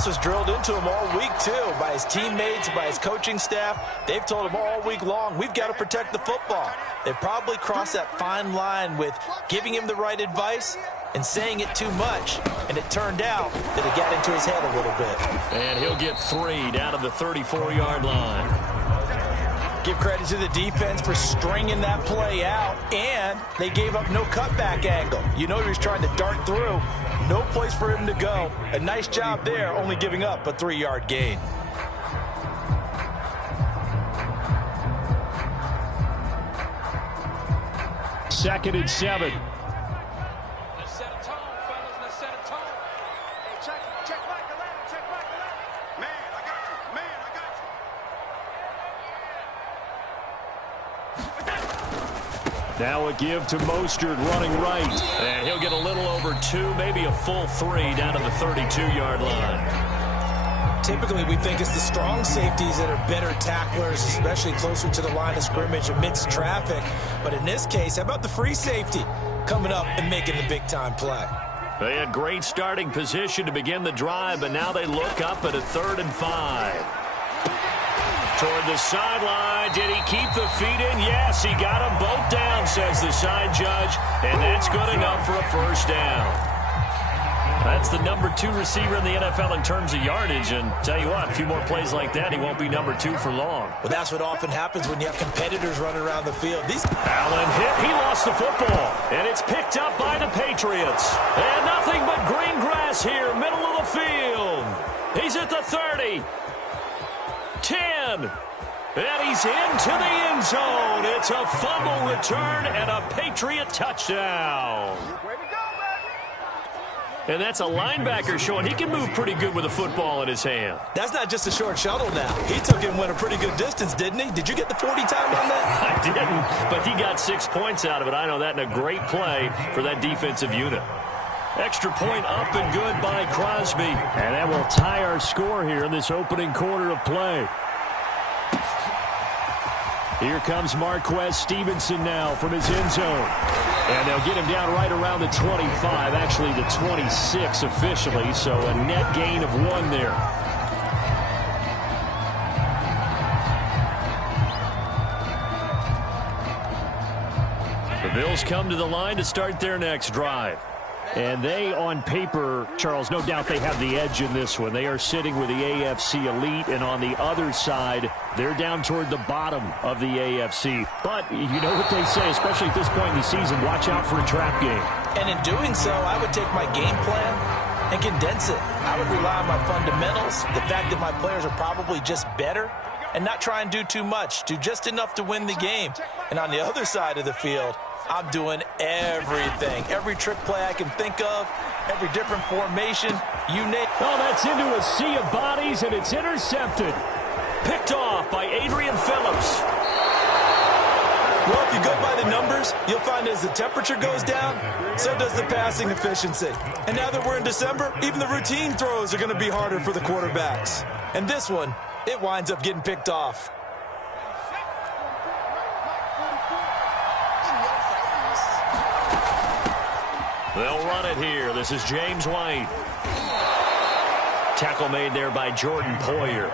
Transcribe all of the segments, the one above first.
this was drilled into him all week, too, by his teammates, by his coaching staff. They've told him all week long, we've got to protect the football. They've probably crossed that fine line with giving him the right advice and saying it too much, and it turned out that it got into his head a little bit. And he'll get 3 down to the 34-yard line. Give credit to the defense for stringing that play out, and they gave up no cutback angle. You know he was trying to dart through. No place for him to go. A nice job there, only giving up a 3-yard gain. Second and 7. Let's set a tone, fellas. Let's set a tone. Hey, check back the ladder. Check back the ladder. Man, I got you. Man, I got you. Now a give to Mostert running right. And he'll get a little over 2, maybe a full 3 down to the 32-yard line. Typically, we think it's the strong safeties that are better tacklers, especially closer to the line of scrimmage amidst traffic. But in this case, how about the free safety coming up and making the big-time play? They had great starting position to begin the drive, but now they look up at a 3rd and 5. Toward the sideline. Did he keep the feet in? Yes, he got them both down, says the side judge. And that's good enough for a first down. That's the number 2 receiver in the NFL in terms of yardage. And tell you what, a few more plays like that, he won't be number 2 for long. Well, that's what often happens when you have competitors running around the field. Allen hit. He lost the football. And it's picked up by the Patriots. And nothing but green grass here, middle of the field. He's at the 30. 10. And he's into the end zone. It's a fumble return and a Patriot touchdown. And that's a linebacker showing he can move pretty good with a football in his hand. That's not just a short shuttle now. He took it and went a pretty good distance, didn't he? Did you get the 40 time on that? I didn't, but he got 6 points out of it. I know that, and a great play for that defensive unit. Extra point up and good by Crosby. And that will tie our score here in this opening quarter of play. Here comes Marquez Stevenson now from his end zone. And they'll get him down right around the 25, actually the 26 officially, so a net gain of 1 there. The Bills come to the line to start their next drive. And they, on paper, Charles, no doubt they have the edge in this one. They are sitting with the AFC elite, and on the other side, they're down toward the bottom of the AFC. But you know what they say, especially at this point in the season, watch out for a trap game. And in doing so, I would take my game plan and condense it. I would rely on my fundamentals, the fact that my players are probably just better, and not try and do too much, do just enough to win the game. And on the other side of the field, I'm doing everything. Every trick play I can think of, every different formation, you name it. Oh, that's into a sea of bodies, and it's intercepted. Picked off by Adrian Phillips. Well, if you go by the numbers, you'll find as the temperature goes down, so does the passing efficiency. And now that we're in December, even the routine throws are going to be harder for the quarterbacks. And this one, it winds up getting picked off. They'll run it here. This is James White. Tackle made there by Jordan Poyer.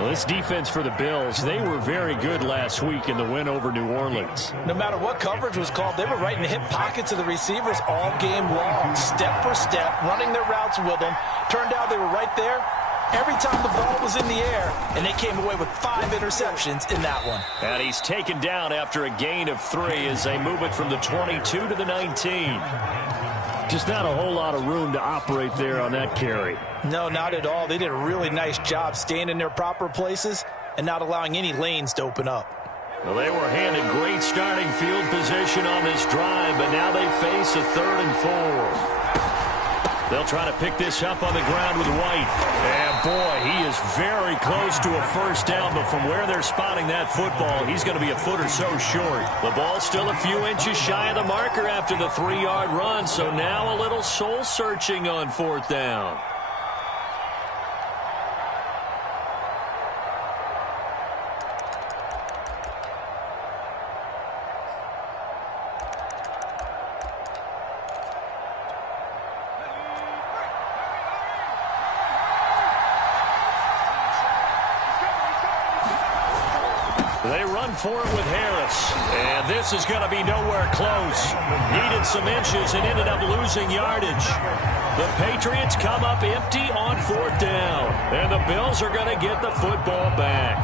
Well, this defense for the Bills, they were very good last week in the win over New Orleans. No matter what coverage was called, they were right in the hip pockets of the receivers all game long, step for step, running their routes with them. Turned out they were right there every time the ball was in the air, and they came away with 5 interceptions in that one. And he's taken down after a gain of 3 as they move it from the 22 to the 19. Just not a whole lot of room to operate there on that carry. No, not at all. They did a really nice job staying in their proper places and not allowing any lanes to open up. Well, they were handed great starting field position on this drive, but now they face a 3rd and 4. They'll try to pick this up on the ground with White. And, boy, he is very close to a first down, but from where they're spotting that football, he's going to be a foot or so short. The ball's still a few inches shy of the marker after the 3-yard run, so now a little soul-searching on 4th down. They run for it with Harris. And this is going to be nowhere close. Needed some inches and ended up losing yardage. The Patriots come up empty on 4th down. And the Bills are going to get the football back.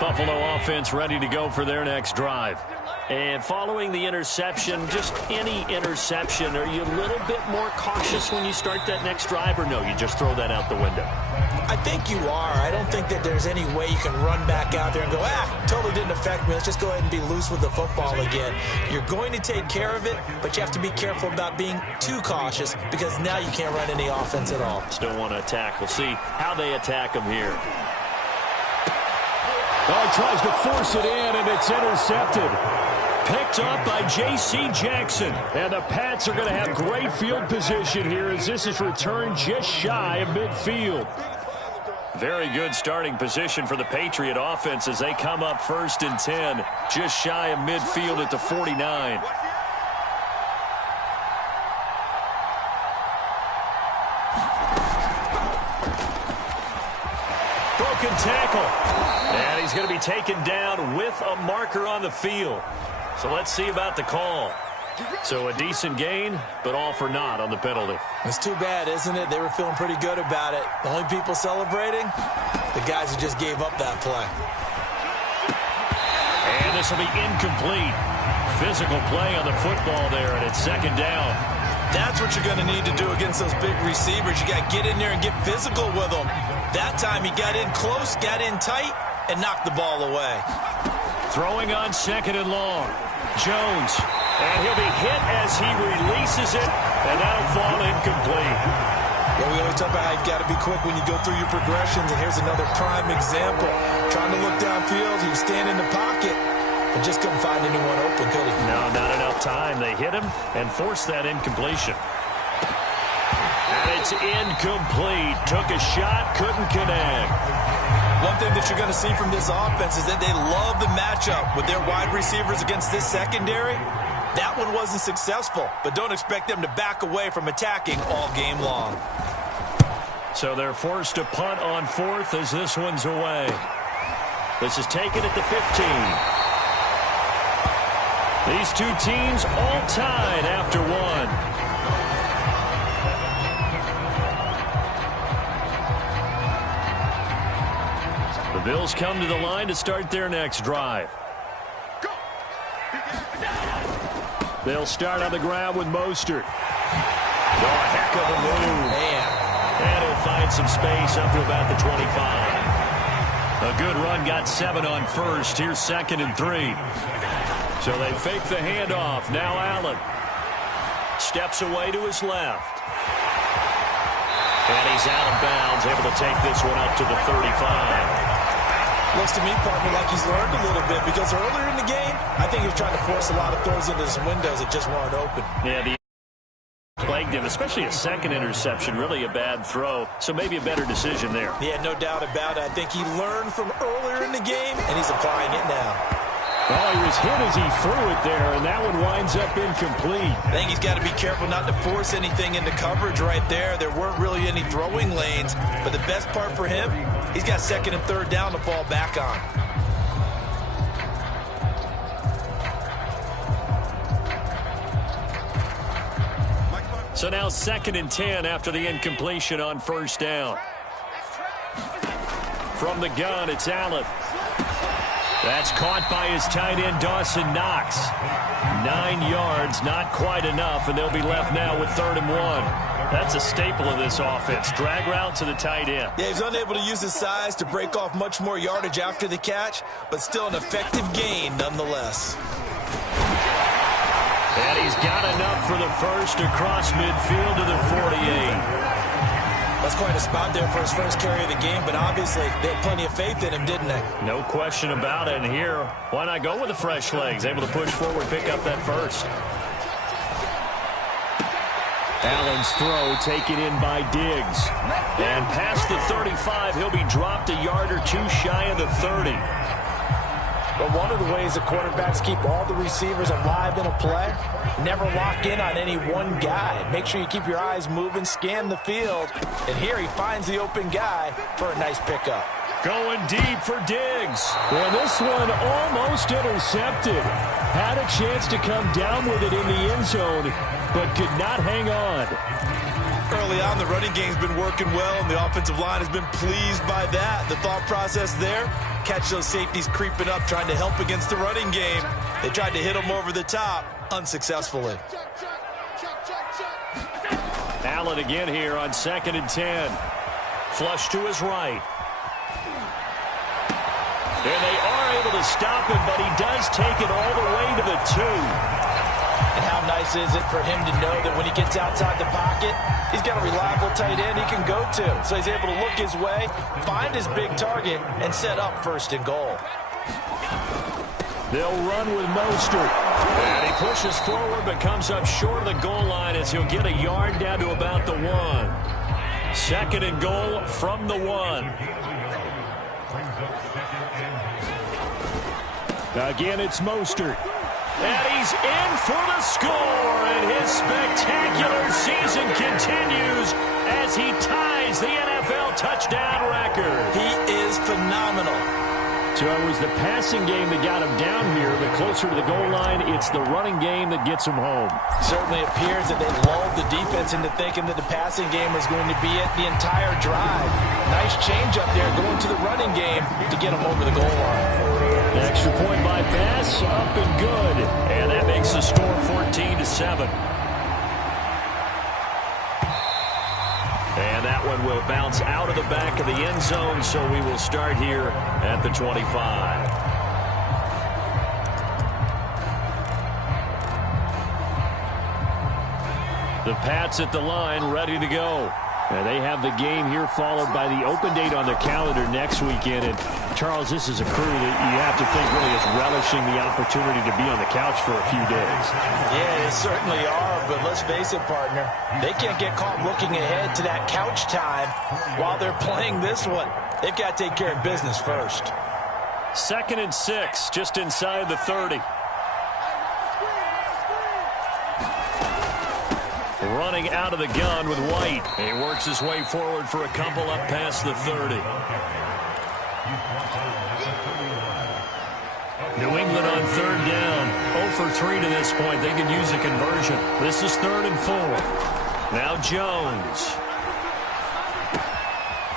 Buffalo offense ready to go for their next drive. And following the interception, just any interception, are you a little bit more cautious when you start that next drive, or no, you just throw that out the window? I think you are. I don't think that there's any way you can run back out there and go, totally didn't affect me. Let's just go ahead and be loose with the football again. You're going to take care of it, but you have to be careful about being too cautious because now you can't run any offense at all. Still want to attack. We'll see how they attack them here. Oh, he tries to force it in, and it's intercepted. Picked up by J.C. Jackson. And the Pats are going to have great field position here as this is returned just shy of midfield. Very good starting position for the Patriot offense as they come up 1st and 10, just shy of midfield at the 49. Broken tackle. And he's going to be taken down with a marker on the field. So let's see about the call. So a decent gain, but all for naught on the penalty. It's too bad, isn't it? They were feeling pretty good about it. The only people celebrating, the guys who just gave up that play. And this will be incomplete. Physical play on the football there, and it's 2nd down. That's what you're going to need to do against those big receivers. You got to get in there and get physical with them. That time he got in close, got in tight, and knocked the ball away. Throwing on 2nd and long. Jones. And he'll be hit as he releases it, and that'll fall incomplete. Yeah, we always talk about how you've got to be quick when you go through your progressions, and here's another prime example. Trying to look downfield, he was standing in the pocket, but just couldn't find anyone open, could he? No, not enough time. They hit him and forced that incompletion. And it's incomplete. Took a shot, couldn't connect. One thing that you're going to see from this offense is that they love the matchup with their wide receivers against this secondary. That one wasn't successful, but don't expect them to back away from attacking all game long. So they're forced to punt on 4th as this one's away. This is taken at the 15. These two teams all tied after one. The Bills come to the line to start their next drive. They'll start on the ground with Mostert. Oh, a heck of a move. Man. And he'll find some space up to about the 25. A good run, got 7 on 1st. Here's 2nd and 3. So they fake the handoff. Now Allen steps away to his left. And he's out of bounds, able to take this one up to the 35. Looks to me, partner, like he's learned a little bit because earlier in the game, I think he was trying to force a lot of throws into some windows that just weren't open. Yeah, the plagued him, especially a 2nd interception, really a bad throw, so maybe a better decision there. Yeah, no doubt about it. I think he learned from earlier in the game, and he's applying it now. Oh, he was hit as he threw it there, and that one winds up incomplete. I think he's got to be careful not to force anything into coverage right there. There weren't really any throwing lanes, but the best part for him, he's got 2nd and 3rd down to fall back on. So now 2nd and 10 after the incompletion on 1st down. From the gun, it's Allen. That's caught by his tight end, Dawson Knox. 9 yards, not quite enough, and they'll be left now with 3rd and 1. That's a staple of this offense. Drag route to the tight end. Yeah, he's unable to use his size to break off much more yardage after the catch, but still an effective gain nonetheless. And he's got enough for the first across midfield to the 48. That's quite a spot there for his first carry of the game, but obviously they had plenty of faith in him, didn't they? No question about it. And here, why not go with the fresh legs? Able to push forward, pick up that first. Allen's throw taken in by Diggs. And past the 35, he'll be dropped a yard or two shy of the 30. But one of the ways the quarterbacks keep all the receivers alive in a play, never lock in on any one guy. Make sure you keep your eyes moving, scan the field, and here he finds the open guy for a nice pickup. Going deep for Diggs. Well, this one almost intercepted. Had a chance to come down with it in the end zone, but could not hang on. Early on, the running game's been working well, and the offensive line has been pleased by that. The thought process there, catch those safeties creeping up, trying to help against the running game. They tried to hit him over the top, unsuccessfully. Allen again here on 2nd and 10. Flush to his right. And they are able to stop him, but he does take it all the way to the 2. And how nice is it for him to know that when he gets outside the pocket, he's got a reliable tight end he can go to. So he's able to look his way, find his big target, and set up 1st and goal. They'll run with Mostert. And he pushes forward but comes up short of the goal line as he'll get a yard down to about the 1. 2nd and goal from the 1. Again, it's Mostert. And he's in for the score, and his spectacular season continues as he ties the NFL touchdown record. He is phenomenal. So it was the passing game that got him down here, but closer to the goal line, it's the running game that gets him home. Certainly appears that they lulled the defense into thinking that the passing game was going to be it the entire drive. Nice change up there going to the running game to get him over the goal line. Extra point by Bass, up and good. And that makes the score 14-7. And that one will bounce out of the back of the end zone, so we will start here at the 25. The Pats at the line, ready to go. And they have the game here followed by the open date on the calendar next weekend. And, Charles, this is a crew that you have to think really is relishing the opportunity to be on the couch for a few days. Yeah, they certainly are, but let's face it, partner. They can't get caught looking ahead to that couch time while they're playing this one. They've got to take care of business first. 2nd and 6, just inside the 30. Running out of the gun with White. He works his way forward for a couple up past the 30. New England on 3rd down. 0 for 3 to this point. They could use a conversion. This is 3rd and 4. Now Jones.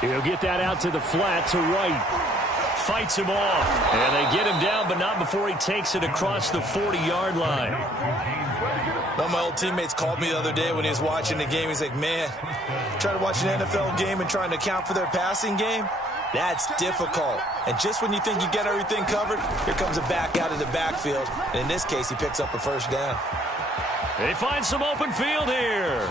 He'll get that out to the flat to White. Fights him off. And they get him down, but not before he takes it across the 40-yard line. One of my old teammates called me the other day when he was watching the game. He's like, man, trying to watch an NFL game and trying to account for their passing game, that's difficult. And just when you think you get everything covered, here comes a back out of the backfield. And in this case, he picks up a 1st down. They find some open field here.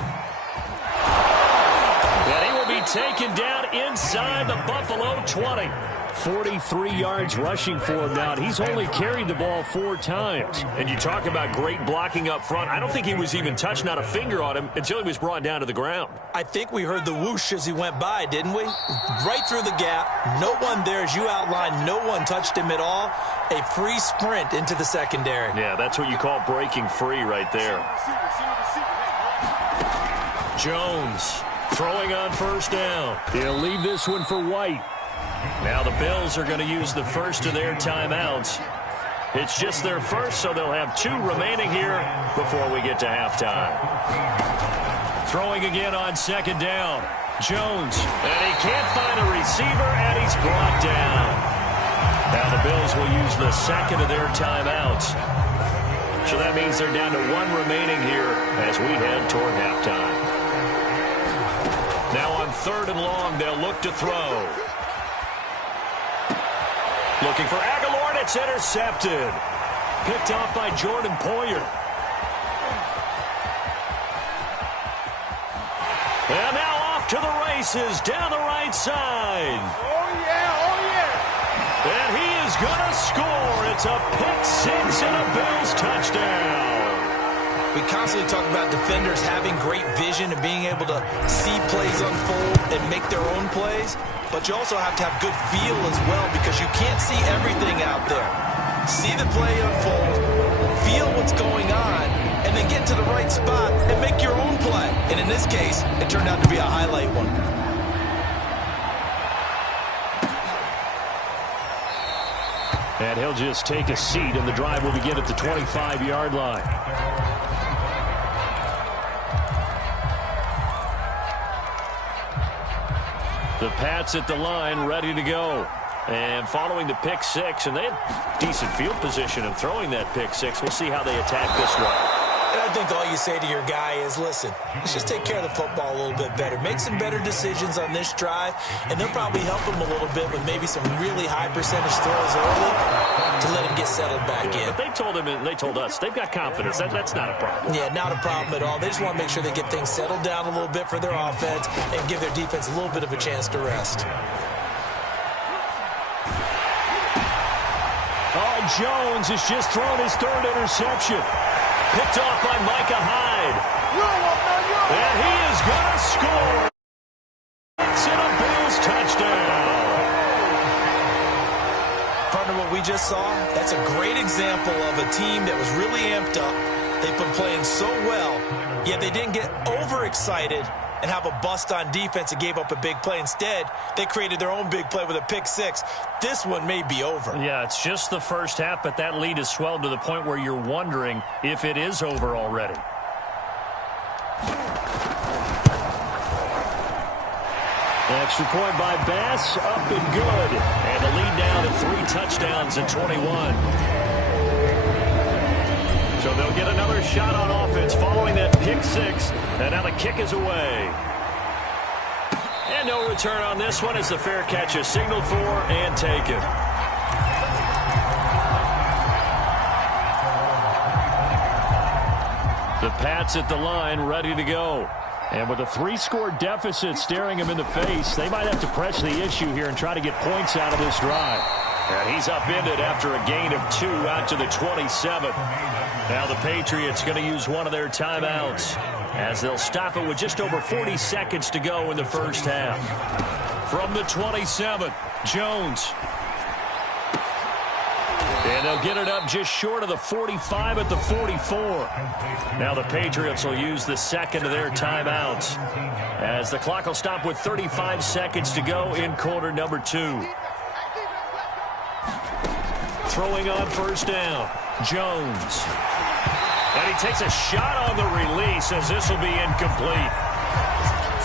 And he will be taken down inside the Buffalo 20. 43 yards rushing for him now. He's only carried the ball 4 times. And you talk about great blocking up front. I don't think he was even touched, not a finger on him, until he was brought down to the ground. I think we heard the whoosh as he went by, didn't we? Right through the gap. No one there, as you outlined. No one touched him at all. A free sprint into the secondary. Yeah, that's what you call breaking free right there. Jones throwing on 1st down. He'll leave this one for White. Now the Bills are going to use the first of their timeouts. It's just their first, so they'll have 2 remaining here before we get to halftime. Throwing again on 2nd down. Jones, and he can't find a receiver, and he's brought down. Now the Bills will use the 2nd of their timeouts. So that means they're down to 1 remaining here as we head toward halftime. Now on 3rd and long, they'll look to throw. Looking for Aguilar, and it's intercepted. Picked off by Jordan Poyer. And now off to the races down the right side. Oh, yeah, oh, yeah. And he is going to score. It's a pick 6 and a Bills touchdown. We constantly talk about defenders having great vision and being able to see plays unfold and make their own plays. But you also have to have good feel as well because you can't see everything out there. see the play unfold, feel what's going on, and then get to the right spot and make your own play. And in this case, it turned out to be a highlight one. And he'll just take a seat, and the drive will begin at the 25-yard line. The Pats at the line, ready to go. And following the pick six, and they had decent field position of throwing that pick six. We'll see how they attack this drive. And I think all you say to your guy is, listen, let's just take care of the football a little bit better. Make some better decisions on this drive, and they'll probably help him a little bit with maybe some really high percentage throws early to let him get settled back in. But they told him, and they told us, they've got confidence. That's not a problem. Yeah, not a problem at all. They just want to make sure they get things settled down a little bit for their offense and give their defense a little bit of a chance to rest. Jones has just thrown his third interception. Picked off by Micah Hyde. And he is going to score. It's in a Bills touchdown. Partner, what we just saw, that's a great example of a team that was really amped up. They've been playing so well, yet they didn't get overexcited and have a bust on defense and gave up a big play. Instead, they created their own big play with a pick six. This one may be over. Yeah, it's just the first half, but that lead has swelled to the point where you're wondering if it is over already. Extra point by Bass, up and good. And the lead down to 3 touchdowns in 21. So they'll get another shot on offense following that pick six. And now the kick is away. And no return on this one as the fair catch is signaled for and taken. The Pats at the line, ready to go. And with a 3-score deficit staring him in the face, they might have to press the issue here and try to get points out of this drive. And he's upended after a gain of 2 out to the 27. Now the Patriots going to use one of their timeouts as they'll stop it with just over 40 seconds to go in the first half. From the 27, Jones. And they'll get it up just short of the 45 at the 44. Now the Patriots will use the second of their timeouts as the clock will stop with 35 seconds to go in quarter number 2. Throwing on first down, Jones. And he takes a shot on the release as this will be incomplete.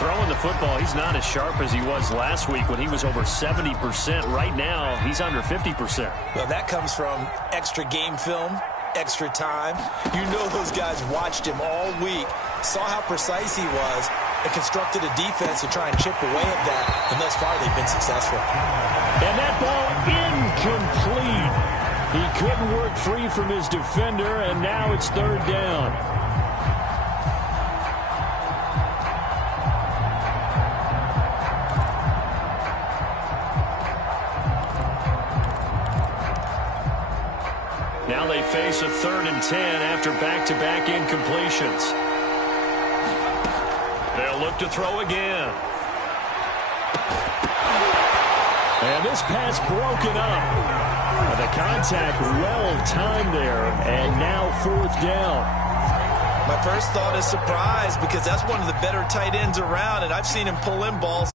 Throwing the football, he's not as sharp as he was last week when he was over 70%. Right now, he's under 50%. Well, that comes from extra game film, extra time. You know those guys watched him all week, saw how precise he was, and constructed a defense to try and chip away at that. And thus far, they've been successful. And that ball incomplete. He couldn't work free from his defender, and now it's third down. Now they face a 3rd and 10 after back-to-back incompletions. They'll look to throw again. And this pass broken up. The contact well-timed there, and now 4th down. My first thought is surprise because that's one of the better tight ends around, and I've seen him pull in balls.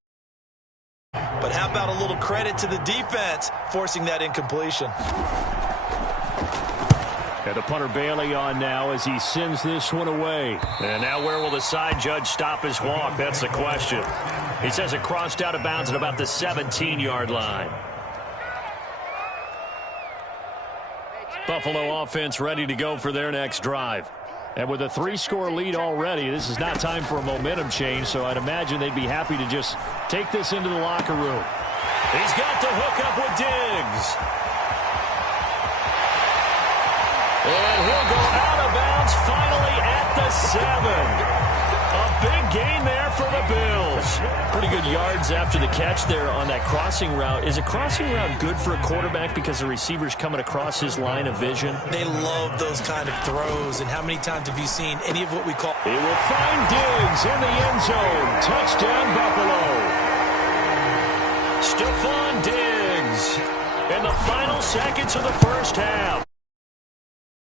But how about a little credit to the defense forcing that incompletion? And the punter Bailey on now as he sends this one away. And now where will the side judge stop his walk? That's the question. He says it crossed out of bounds at about the 17-yard line. Buffalo offense ready to go for their next drive. And with a 3-score lead already, this is not time for a momentum change, so I'd imagine they'd be happy to just take this into the locker room. He's got the hook up with Diggs. And he'll go out of bounds finally at the 7. A big gain there for the Bills. Pretty good yards after the catch there on that crossing route. Is a crossing route good for a quarterback because the receiver's coming across his line of vision? They love those kind of throws. And how many times have you seen any of what we call... He will find Diggs in the end zone. Touchdown, Buffalo. Stephon Diggs. in the final seconds of the first half.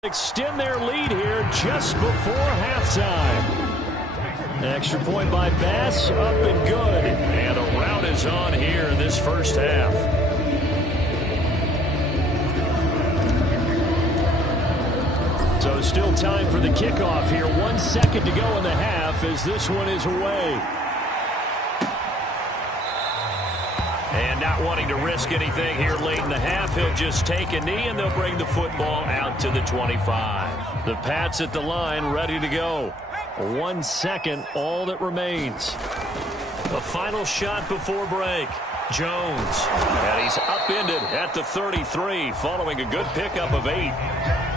Extend their lead here just before halftime. Extra point by Bass, up and good. And a rout is on here in this first half. So still time for the kickoff here. 1 second to go in the half as this one is away. And not wanting to risk anything here late in the half, he'll just take a knee and they'll bring the football out to the 25. The Pats at the line ready to go. 1 second, all that remains. The final shot before break. Jones. And he's upended at the 33 following a good pickup of 8.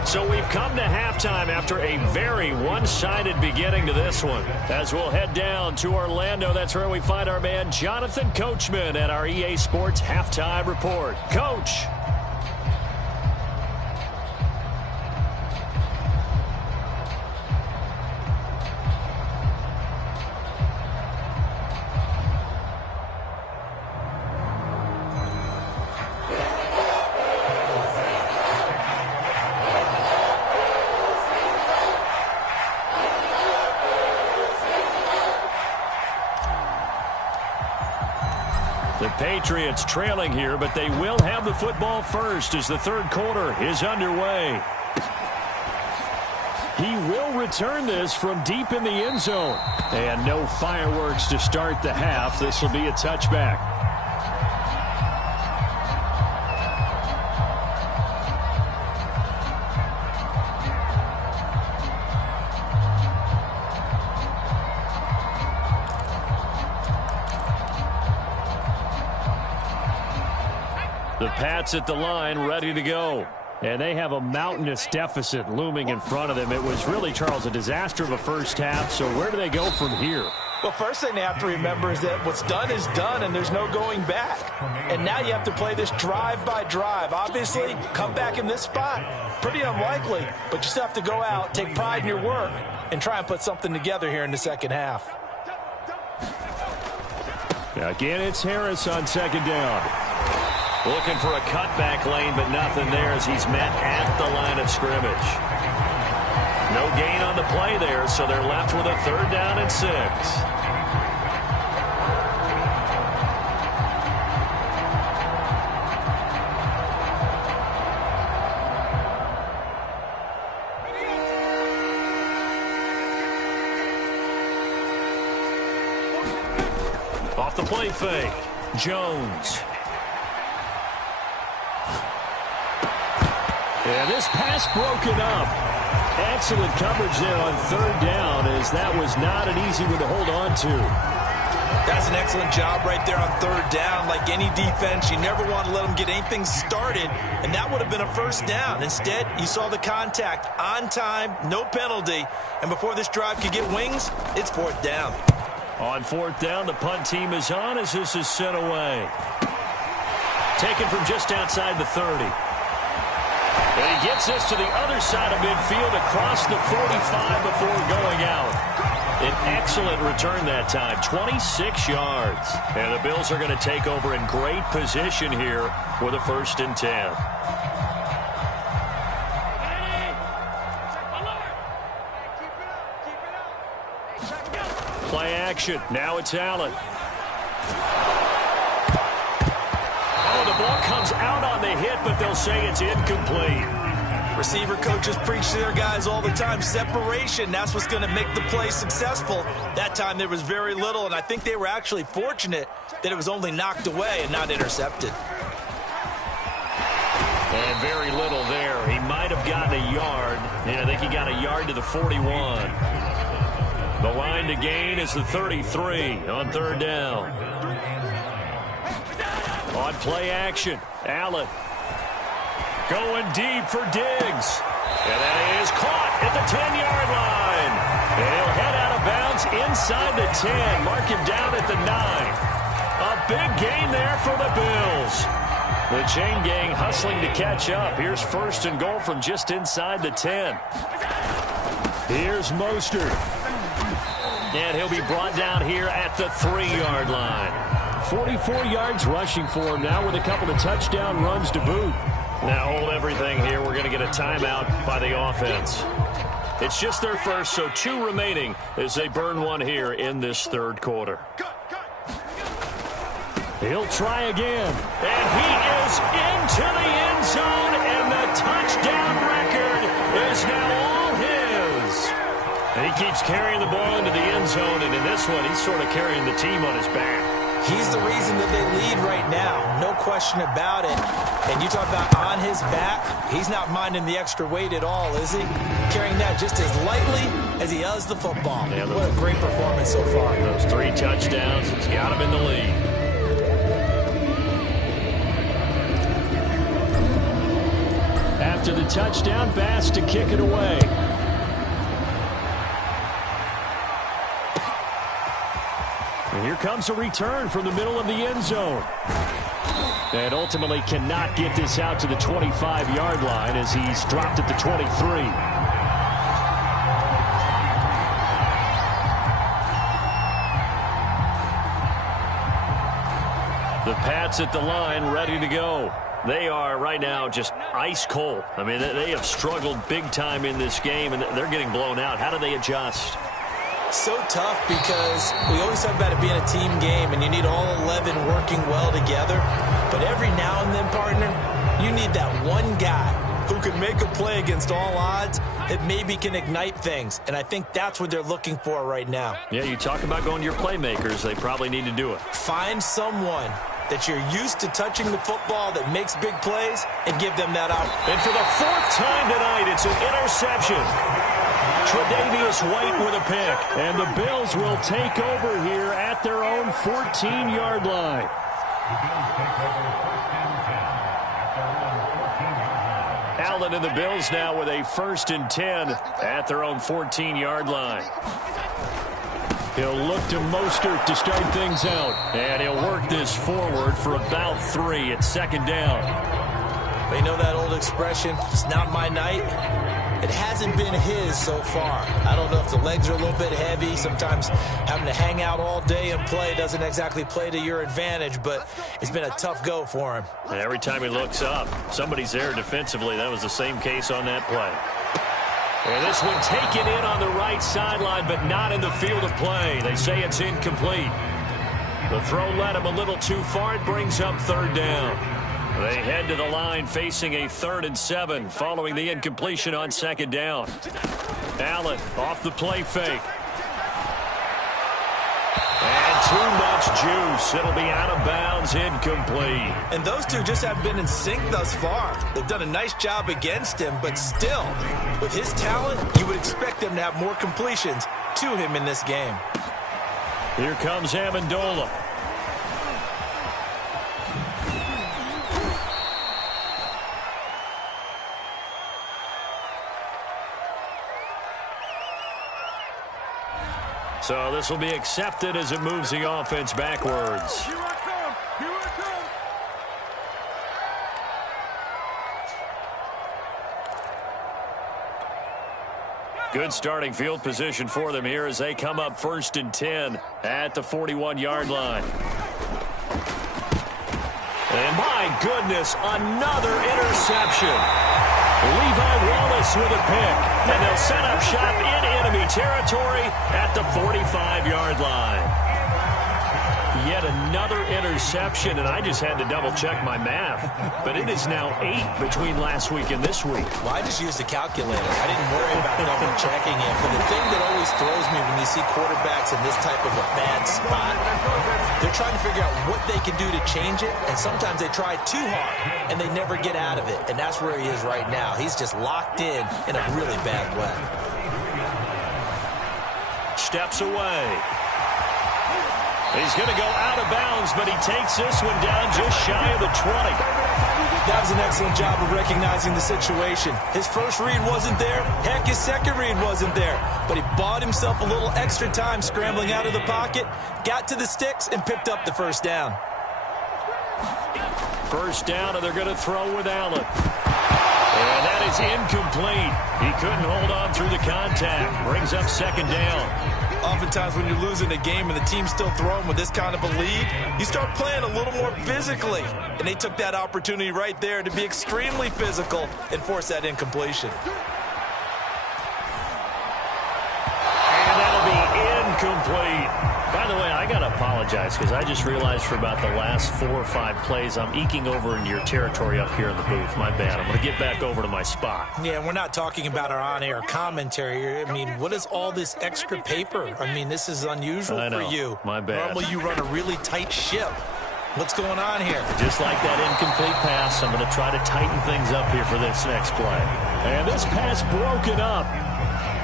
So we've come to halftime after a very one-sided beginning to this one. As we'll head down to Orlando, that's where we find our man Jonathan Coachman at our EA Sports Halftime Report. Coach. The Patriots trailing here, but they will have the football first as the third quarter is underway. He will return this from deep in the end zone. And no fireworks to start the half. This will be a touchback. The Pats at the line ready to go. And they have a mountainous deficit looming in front of them. It was really, Charles, a disaster of a first half. So where do they go from here? Well, first thing they have to remember is that what's done is done and there's no going back. And now you have to play this drive by drive. Obviously, come back in this spot, pretty unlikely. But you still have to go out, take pride in your work, and try and put something together here in the second half. Again, it's Harris on second down. Looking for a cutback lane, but nothing there as he's met at the line of scrimmage. No gain on the play there, so they're left with a 3rd down and 6. Off the play fake, Jones. And this pass broken up. Excellent coverage there on 3rd down, as that was not an easy one to hold on to. That's an excellent job right there on 3rd down. Like any defense, you never want to let them get anything started, and that would have been a 1st down. Instead, you saw the contact on time, no penalty, and before this drive could get wings, it's 4th down. On 4th down, the punt team is on as this is sent away. Taken from just outside the 30. And he gets this to the other side of midfield across the 45 before going out. An excellent return that time, 26 yards. And the Bills are going to take over in great position here with a 1st and 10. Play action. Now it's Allen. Oh, the ball comes out on the hit, but they'll say it's incomplete. Receiver coaches preach to their guys all the time. Separation, that's what's going to make the play successful. That time there was very little, and I think they were actually fortunate that it was only knocked away and not intercepted. And very little there. He might have gotten a yard. Yeah, I think he got a yard to the 41. The line to gain is the 33 on 3rd down. On play action, Allen. Going deep for Diggs. And that is caught at the 10-yard line. And he'll head out of bounds inside the 10. Mark him down at the 9. A big gain there for the Bills. The chain gang hustling to catch up. Here's 1st and goal from just inside the 10. Here's Mostert. And he'll be brought down here at the 3-yard line. 44 yards rushing for him now with a couple of touchdown runs to boot. Now hold everything here. We're going to get a timeout by the offense. It's just their first, so 2 remaining as they burn one here in this third quarter. He'll try again. And he is into the end zone, and the touchdown record is now all his. And he keeps carrying the ball into the end zone, and in this one, he's sort of carrying the team on his back. He's the reason that they lead right now. No question about it. And you talk about on his back, he's not minding the extra weight at all, is he? Carrying that just as lightly as he does the football. Yeah, what a great performance so far. Those 3 touchdowns, he's got him in the lead. After the touchdown, Bass to kick it away. And here comes a return from the middle of the end zone. And ultimately cannot get this out to the 25-yard line as he's dropped at the 23. The Pats at the line, ready to go. They are right now just ice cold. I mean, they have struggled big time in this game, and they're getting blown out. How do they adjust? So tough because we always talk about it being a team game, and you need all 11 working well together. But every now and then, partner, you need that one guy who can make a play against all odds that maybe can ignite things. And I think that's what they're looking for right now. Yeah, you talk about going to your playmakers. They probably need to do it. Find someone that you're used to touching the football that makes big plays and give them that opportunity. And for the 4th time tonight, it's an interception. Tre'Davious White with a pick. And the Bills will take over here at their own 14-yard line. Allen and the Bills now with a 1st and 10 at their own 14-yard line. He'll look to Mostert to start things out. And he'll work this forward for about 3 at 2nd down. But you know that old expression, it's not my night? It hasn't been his so far. I don't know if the legs are a little bit heavy. Sometimes having to hang out all day and play doesn't exactly play to your advantage, but it's been a tough go for him. And every time he looks up, somebody's there defensively. That was the same case on that play. And this one taken in on the right sideline, but not in the field of play. They say it's incomplete. The throw led him a little too far. It brings up 3rd down. They head to the line facing a 3rd and 7 following the incompletion on 2nd down. Allen off the play fake. And too much juice. It'll be out of bounds, incomplete. And those two just haven't been in sync thus far. They've done a nice job against him, but still, with his talent, you would expect them to have more completions to him in this game. Here comes Amendola. So this will be accepted as it moves the offense backwards. Here I come. Here I come. Good starting field position for them here as they come up 1st and 10 at the 41-yard line. And my goodness, another interception. Levi Wallace with a pick. And they'll set up shop in enemy territory at the 45-yard line. Yet another interception, and I just had to double-check my math. But it is now 8 between last week and this week. Well, I just used a calculator. I didn't worry about double-checking it. But the thing that always throws me when you see quarterbacks in this type of a bad spot, they're trying to figure out what they can do to change it, and sometimes they try too hard, and they never get out of it. And that's where he is right now. He's just locked in a really bad way. Steps away. He's going to go out of bounds, but he takes this one down just shy of the 20. That was an excellent job of recognizing the situation. His first read wasn't there. Heck, his second read wasn't there. But he bought himself a little extra time scrambling out of the pocket, got to the sticks, and picked up the 1st down. 1st down, and they're going to throw with Allen. And that is incomplete. He couldn't hold on through the contact. Brings up 2nd down. Oftentimes when you're losing a game and the team's still throwing with this kind of a lead, you start playing a little more physically. And they took that opportunity right there to be extremely physical and force that incompletion. And that'll be incomplete. By the way, I got to apologize because I just realized for about the last 4 or 5 plays, I'm eking over into your territory up here in the booth. My bad. I'm going to get back over to my spot. Yeah, we're not talking about our on-air commentary. I mean, what is all this extra paper? I mean, this is unusual for you. My bad. Normally you run a really tight ship. What's going on here? Just like that incomplete pass, I'm going to try to tighten things up here for this next play. And this pass broken up.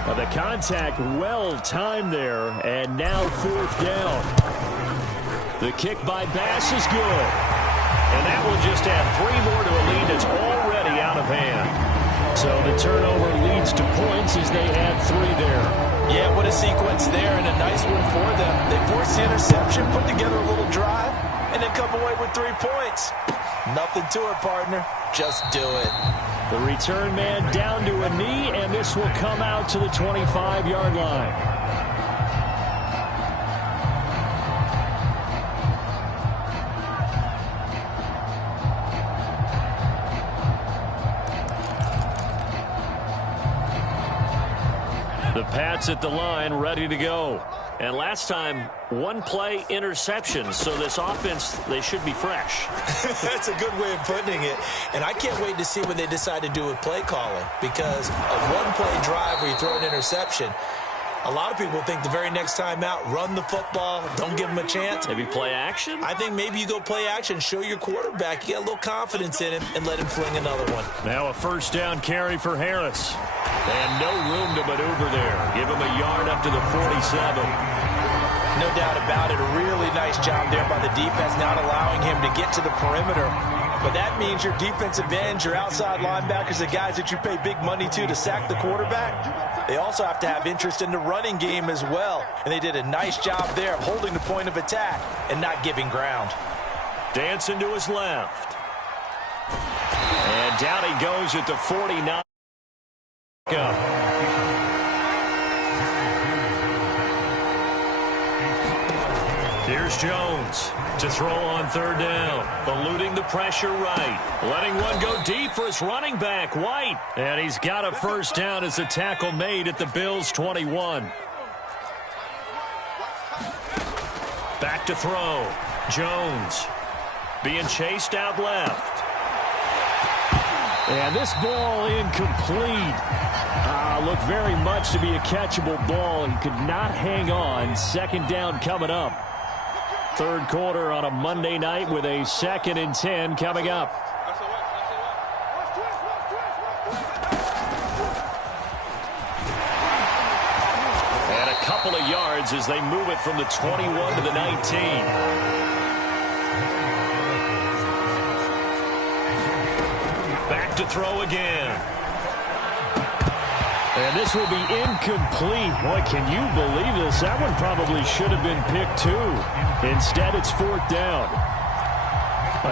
The contact well timed there, and now 4th down. The kick by Bass is good. And that will just add 3 more to a lead that's already out of hand. So the turnover leads to points as they add 3 there. Yeah, what a sequence there, and a nice one for them. They forced the interception, put together a little drive, and then come away with 3 points. Nothing to it, partner. Just do it. The return man down to a knee, and this will come out to the 25-yard line. The Pats at the line, ready to go. And last time, 1 play interception, so this offense, they should be fresh. That's a good way of putting it. And I can't wait to see what they decide to do with play calling, because a 1-play drive where you throw an interception, a lot of people think the very next time out, run the football, don't give them a chance. Maybe play action? I think maybe you go play action, show your quarterback, you got a little confidence in him, and let him fling another one. Now a 1st down carry for Harris. And no room to maneuver there. Give him a yard up to the 47. No doubt about it. A really nice job there by the defense, not allowing him to get to the perimeter. But that means your defensive ends, your outside linebackers, the guys that you pay big money to sack the quarterback, they also have to have interest in the running game as well. And they did a nice job there of holding the point of attack and not giving ground. Dancing to his left. And down he goes at the 49. Here's Jones to throw on 3rd down. Eluding the pressure right. Letting one go deep for his running back, White. And he's got a 1st down as the tackle made at the Bills' 21. Back to throw. Jones being chased out left. And this ball incomplete. Looked very much to be a catchable ball. He could not hang on. 2nd down coming up. 3rd quarter on a Monday night with a 2nd and 10 coming up. And a couple of yards as they move it from the 21 to the 19. Back to throw again. And this will be incomplete. Boy, can you believe this? That one probably should have been picked too. Instead, it's 4th down.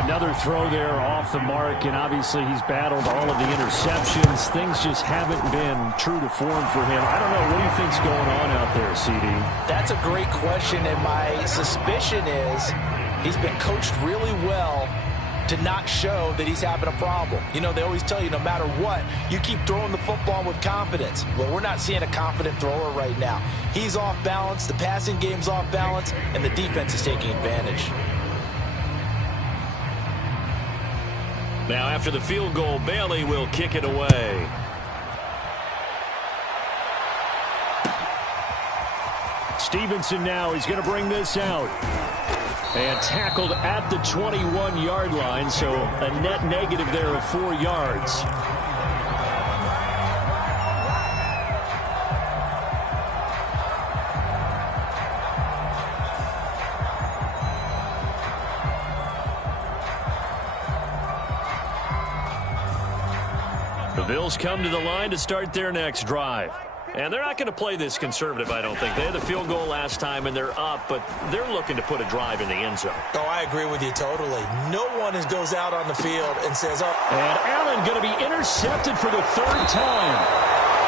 Another throw there off the mark, and obviously he's battled all of the interceptions. Things just haven't been true to form for him. I don't know. What do you think's going on out there, CD? That's a great question, and my suspicion is he's been coached really well to not show that he's having a problem. You know, they always tell you no matter what, you keep throwing the football with confidence. Well, we're not seeing a confident thrower right now. He's off balance, the passing game's off balance, and the defense is taking advantage. Now after the field goal, Bailey will kick it away. Stevenson now, he's going to bring this out. And tackled at the 21-yard line, so a net negative there of 4 yards. The Bills come to the line to start their next drive. And they're not going to play this conservative, I don't think. They had the field goal last time, and they're up, but they're looking to put a drive in the end zone. Oh, I agree with you totally. No one goes out on the field and says, oh. And Allen going to be intercepted for the 3rd time.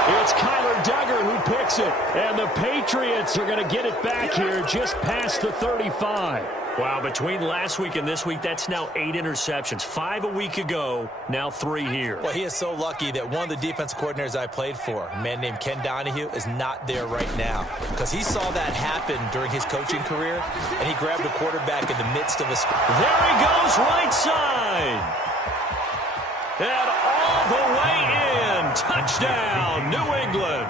It's Kyler Duggar who picks it. And the Patriots are going to get it back here just past the 35. Wow, between last week and this week, that's now 8 interceptions. 5 a week ago, now 3 here. Well, he is so lucky that one of the defense coordinators I played for, a man named Ken Donahue, is not there right now. Because he saw that happen during his coaching career, and he grabbed the quarterback in the midst of a... There he goes, right side. And all the way in. Touchdown, New England.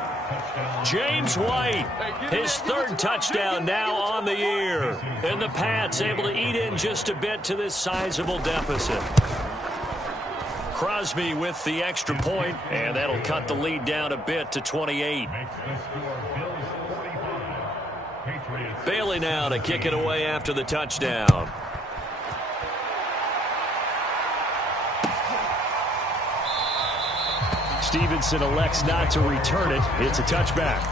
James White, his 3rd touchdown now on the year. And the Pats able to eat in just a bit to this sizable deficit. Crosby with the extra point, and that'll cut the lead down a bit to 28. Bailey now to kick it away after the touchdown. Stevenson elects not to return it. It's a touchback.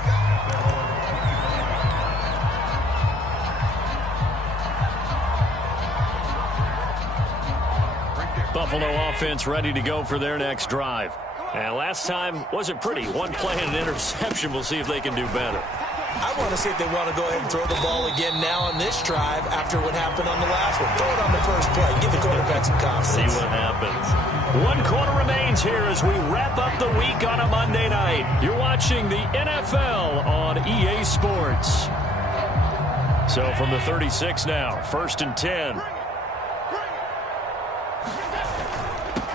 Buffalo offense ready to go for their next drive. And last time wasn't pretty. One play and an interception. We'll see if they can do better. I want to see if they want to go ahead and throw the ball again now on this drive after what happened on the last one. Throw it on the first play. Give the quarterback some confidence. See what happens. 1 quarter remains here as we wrap up the week on a Monday night. You're watching the NFL on EA Sports. So from the 36 now, 1st and 10.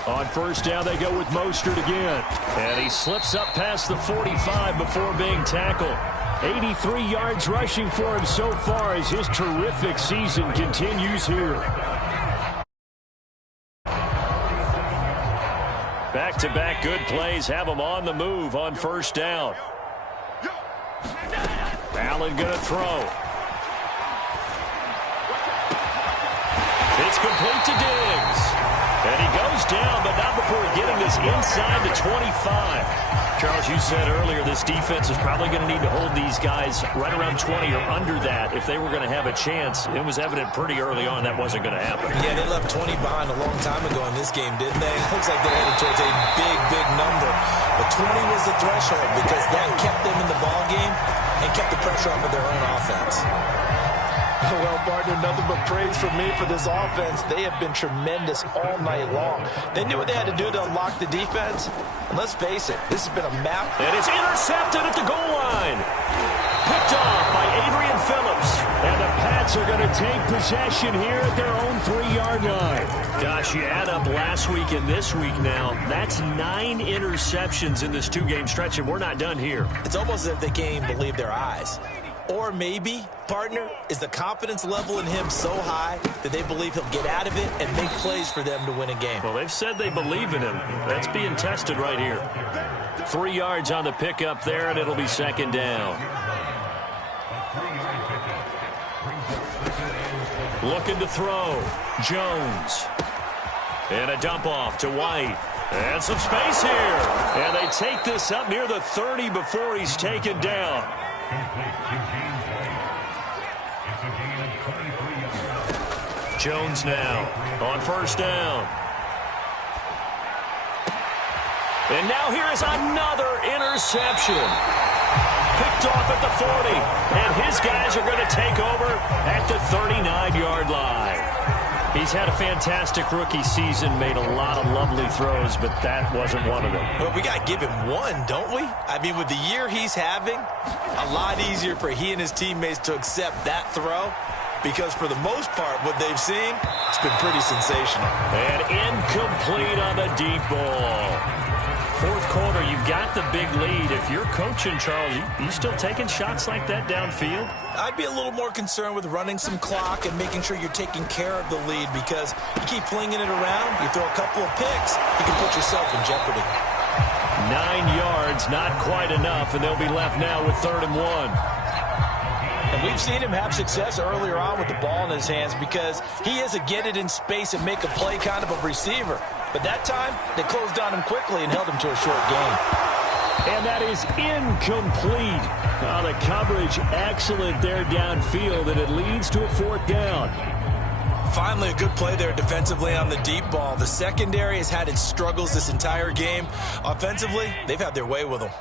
On first down, they go with Mostert again. And he slips up past the 45 before being tackled. 83 yards rushing for him so far as his terrific season continues here. Back-to-back good plays have him on the move on first down. Allen going to throw. It's complete to Diggs. And he goes down, but not before getting this inside the 25. Charles, you said earlier this defense is probably going to need to hold these guys right around 20 or under that if they were going to have a chance. It was evident pretty early on that wasn't going to happen. Yeah, they left 20 behind a long time ago in this game, didn't they? It looks like they're headed towards a big, big number. But 20 was the threshold because that kept them in the ball game and kept the pressure off of their own offense. Well, partner, nothing but praise from me for this offense. They have been tremendous all night long. They knew what they had to do to unlock the defense. And let's face it, this has been a map. And it's intercepted at the goal line. Picked off by Adrian Phillips. And the Pats are going to take possession here at their own 3-yard line. Gosh, you add up last week and this week now. That's 9 interceptions in this 2-game stretch, and we're not done here. It's almost as if they can't even believe their eyes. Or maybe, partner, is the confidence level in him so high that they believe he'll get out of it and make plays for them to win a game. Well, they've said they believe in him. That's being tested right here. 3 yards on the pickup there, and it'll be 2nd down. Looking to throw. Jones. And a dump off to White. And some space here. And they take this up near the 30 before he's taken down. Jones now on first down. And now here is another interception. Picked off at the 40. And his guys are going to take over at the 39-yard line. He's had a fantastic rookie season, made a lot of lovely throws, but that wasn't one of them. Well, we got to give him one, don't we? I mean, with the year he's having, a lot easier for he and his teammates to accept that throw because for the most part, what they've seen, it's been pretty sensational. And incomplete on the deep ball. 4th quarter, you've got the big lead. If you're coaching, Charles, you still taking shots like that downfield? I'd be a little more concerned with running some clock and making sure you're taking care of the lead because you keep flinging it around, you throw a couple of picks, you can put yourself in jeopardy. 9 yards, not quite enough, and they'll be left now with 3rd and 1. And we've seen him have success earlier on with the ball in his hands because he is a get it in space and make a play kind of a receiver. But that time, they closed on him quickly and held him to a short gain. And that is incomplete. Oh, the coverage excellent there downfield, and it leads to a 4th down. Finally, a good play there defensively on the deep ball. The secondary has had its struggles this entire game. Offensively, they've had their way with them.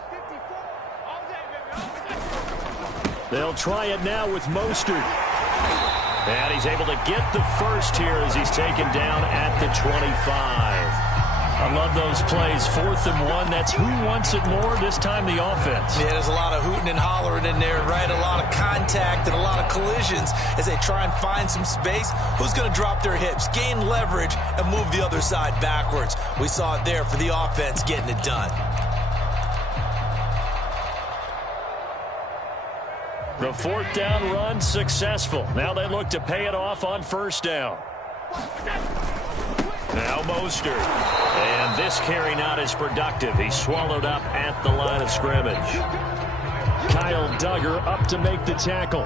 They'll try it now with Mostert. And he's able to get the first here as he's taken down at the 25. I love those plays. 4th and 1. That's who wants it more, this time the offense. Yeah, there's a lot of hooting and hollering in there, right? A lot of contact and a lot of collisions as they try and find some space. Who's going to drop their hips, gain leverage, and move the other side backwards? We saw it there for the offense getting it done. The 4th down run successful. Now they look to pay it off on 1st down. Now Mostert. And this carry not as productive. He's swallowed up at the line of scrimmage. Kyle Duggar up to make the tackle.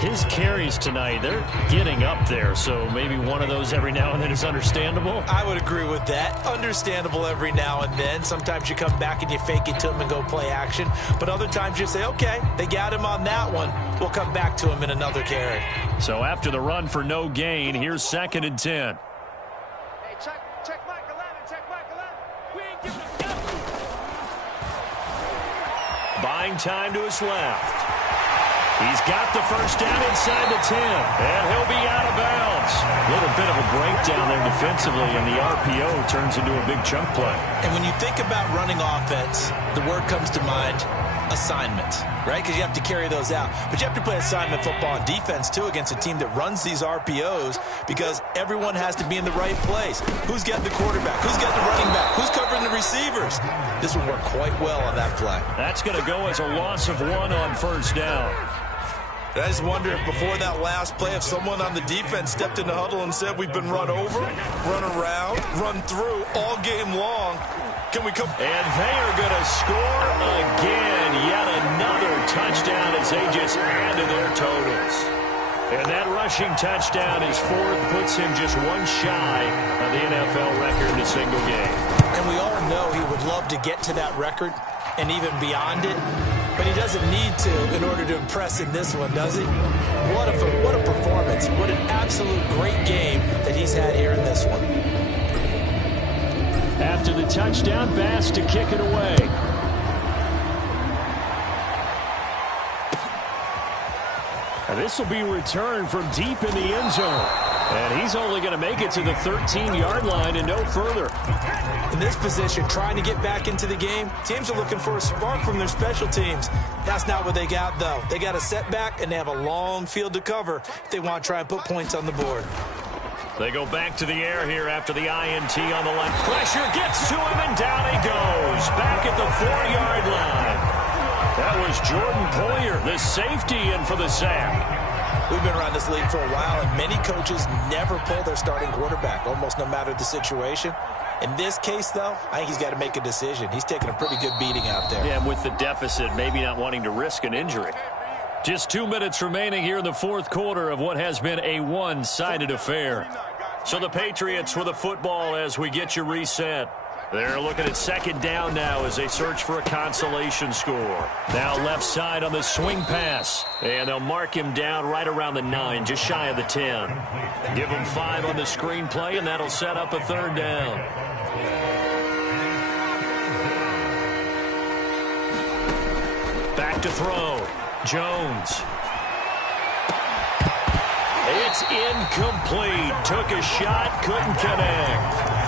His carries tonight, they're getting up there, so maybe one of those every now and then is understandable. I would agree with that. Understandable every now and then. Sometimes you come back and you fake it to him and go play action. But other times you say, okay, they got him on that one. We'll come back to him in another carry. So after the run for no gain, here's 2nd and 10. Check Mike 11, check Mike 11. We ain't giving him nothing. Buying time to his left. He's got the first down inside the 10, and he'll be out of bounds. A little bit of a breakdown there defensively, and the RPO turns into a big chunk play. And when you think about running offense, the word comes to mind, assignments, right? Because you have to carry those out. But you have to play assignment football on defense, too, against a team that runs these RPOs because everyone has to be in the right place. Who's got the quarterback? Who's got the running back? Who's covering the receivers? This will work quite well on that play. That's going to go as a loss of 1 on 1st down. I just wonder if before that last play, if someone on the defense stepped in the huddle and said, we've been run over, run around, run through all game long. Can we come? And they are going to score again. Yet another touchdown as they just add to their totals. And that rushing touchdown is 4th, puts him just 1 shy of the NFL record in a single game. And we all know he would love to get to that record and even beyond it. But he doesn't need to in order to impress in this one, does he? What a performance. What an absolute great game that he's had here in this one. After the touchdown, Bass to kick it away. And this will be returned from deep in the end zone. And he's only going to make it to the 13-yard line and no further. In this position, trying to get back into the game, teams are looking for a spark from their special teams. That's not what they got, though. They got a setback, and they have a long field to cover if they want to try and put points on the board. They go back to the air here after the INT on the left. Pressure gets to him, and down he goes. Back at the 4-yard line. That was Jordan Poyer, the safety, in for the sack. We've been around this league for a while, and many coaches never pull their starting quarterback, almost no matter the situation. In this case, though, I think he's got to make a decision. He's taking a pretty good beating out there. Yeah, with the deficit, maybe not wanting to risk an injury. Just 2 minutes remaining here in the 4th quarter of what has been a one-sided affair. So the Patriots with the football as we get you reset. They're looking at 2nd down now as they search for a consolation score. Now left side on the swing pass. And they'll mark him down right around the 9, just shy of the 10. Give him 5 on the screen play, and that'll set up a 3rd down. Back to throw. Jones. It's incomplete. Took a shot, couldn't connect.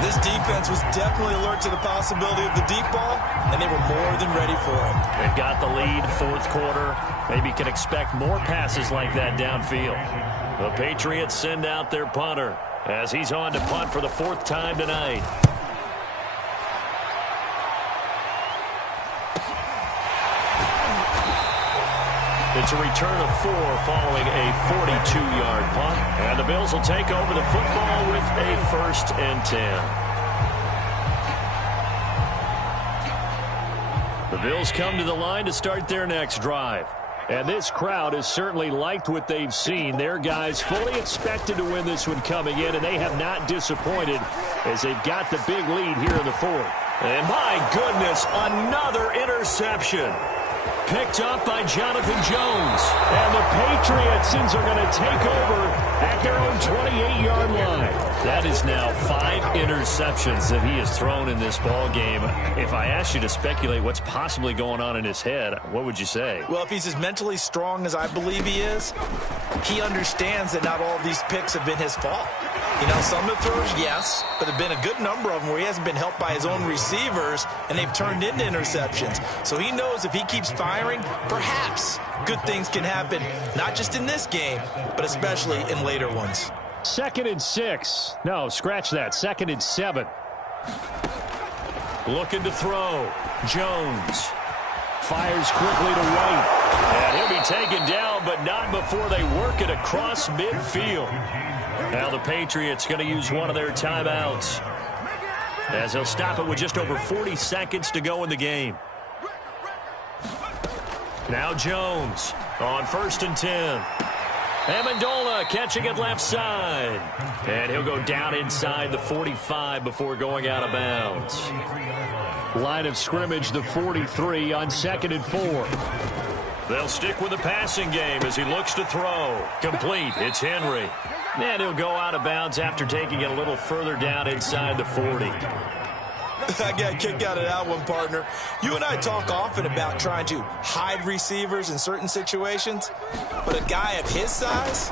This defense was definitely alert to the possibility of the deep ball, and they were more than ready for it. They've got the lead, 4th quarter. Maybe can expect more passes like that downfield. The Patriots send out their punter as he's on to punt for the 4th time tonight. It's a return of 4 following a 42-yard punt. And the Bills will take over the football with a 1st and 10. The Bills come to the line to start their next drive. And this crowd has certainly liked what they've seen. Their guys fully expected to win this one coming in, and they have not disappointed as they've got the big lead here in the 4th. And my goodness, another interception. Picked up by Jonathan Jones. And the Patriots are going to take over at their own 28-yard line. That is now 5 interceptions that he has thrown in this ball game. If I asked you to speculate what's possibly going on in his head, what would you say? Well, if he's as mentally strong as I believe he is, he understands that not all of these picks have been his fault. You know, some of the throws, yes, but there have been a good number of them where he hasn't been helped by his own receivers, and they've turned into interceptions. So he knows if he keeps firing, perhaps good things can happen, not just in this game, but especially in later ones. 2nd and 6. No, scratch that. 2nd and 7. Looking to throw. Jones fires quickly to White. And he'll be taken down, but not before they work it across midfield. Now the Patriots going to use one of their timeouts, as they'll stop it with just over 40 seconds to go in the game. Now Jones on 1st and 10. Amendola catching it left side. And he'll go down inside the 45 before going out of bounds. Line of scrimmage, the 43 on 2nd and 4. They'll stick with the passing game as he looks to throw. Complete. It's Henry. And he'll go out of bounds after taking it a little further down inside the 40. I got a kick out of that one, partner. You and I talk often about trying to hide receivers in certain situations, but a guy of his size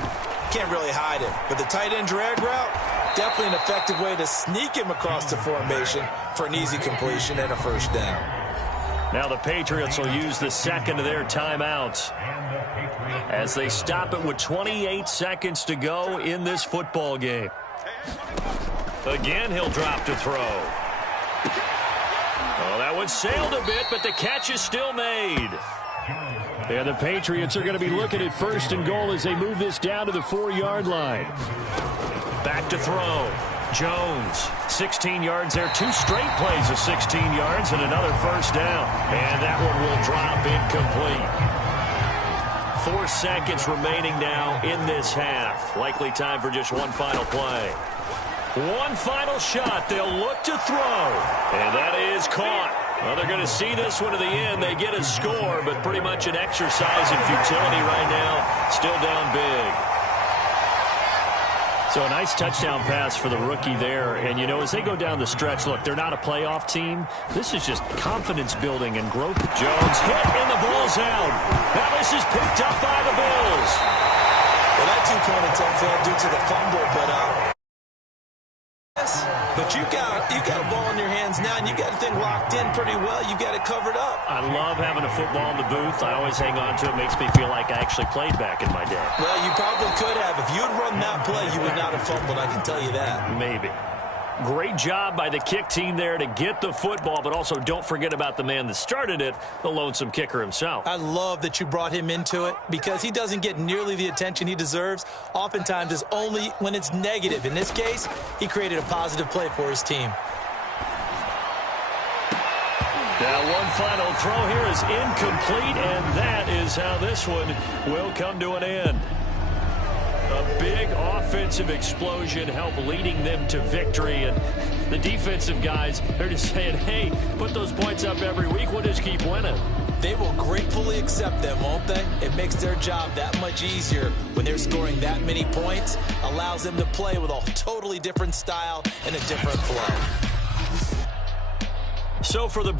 can't really hide him. But the tight end drag route, definitely an effective way to sneak him across the formation for an easy completion and a first down. Now the Patriots will use the 2nd of their timeouts as they stop it with 28 seconds to go in this football game. Again, he'll drop to throw. Oh, that one sailed a bit, but the catch is still made. And the Patriots are going to be looking at 1st and goal as they move this down to the 4-yard line. Back to throw. Jones, 16 yards there. 2 straight plays of 16 yards and another first down. And that one will drop incomplete. 4 seconds remaining now in this half. Likely time for just one final play. One final shot. They'll look to throw. And that is caught. Well, they're going to see this one to the end. They get a score, but pretty much an exercise in futility right now. Still down big. So a nice touchdown pass for the rookie there. And, you know, as they go down the stretch, look, they're not a playoff team. This is just confidence building and growth. Jones hit, and the ball's out. Now this is picked up by the Bills. Well, that 2-point attempt failed due to the fumble, but you got a ball in your hands now, and you got the thing locked in pretty well. You got it covered up. I love having a football in the booth. I always hang on to it. Makes me feel like I actually played back in my day. Well, you probably could have. If you had run that play, you would not have fumbled, I can tell you that. Maybe. Great job by the kick team there to get the football, but also don't forget about the man that started it, the lonesome kicker himself. I love that you brought him into it because he doesn't get nearly the attention he deserves. Oftentimes it's only when it's negative. In this case, he created a positive play for his team. Now one final throw here is incomplete, and that is how this one will come to an end. A big offensive explosion helped leading them to victory. And the defensive guys, they're just saying, hey, put those points up every week. We'll just keep winning. They will gratefully accept them, won't they? It makes their job that much easier when they're scoring that many points. Allows them to play with a totally different style and a different flow. So for the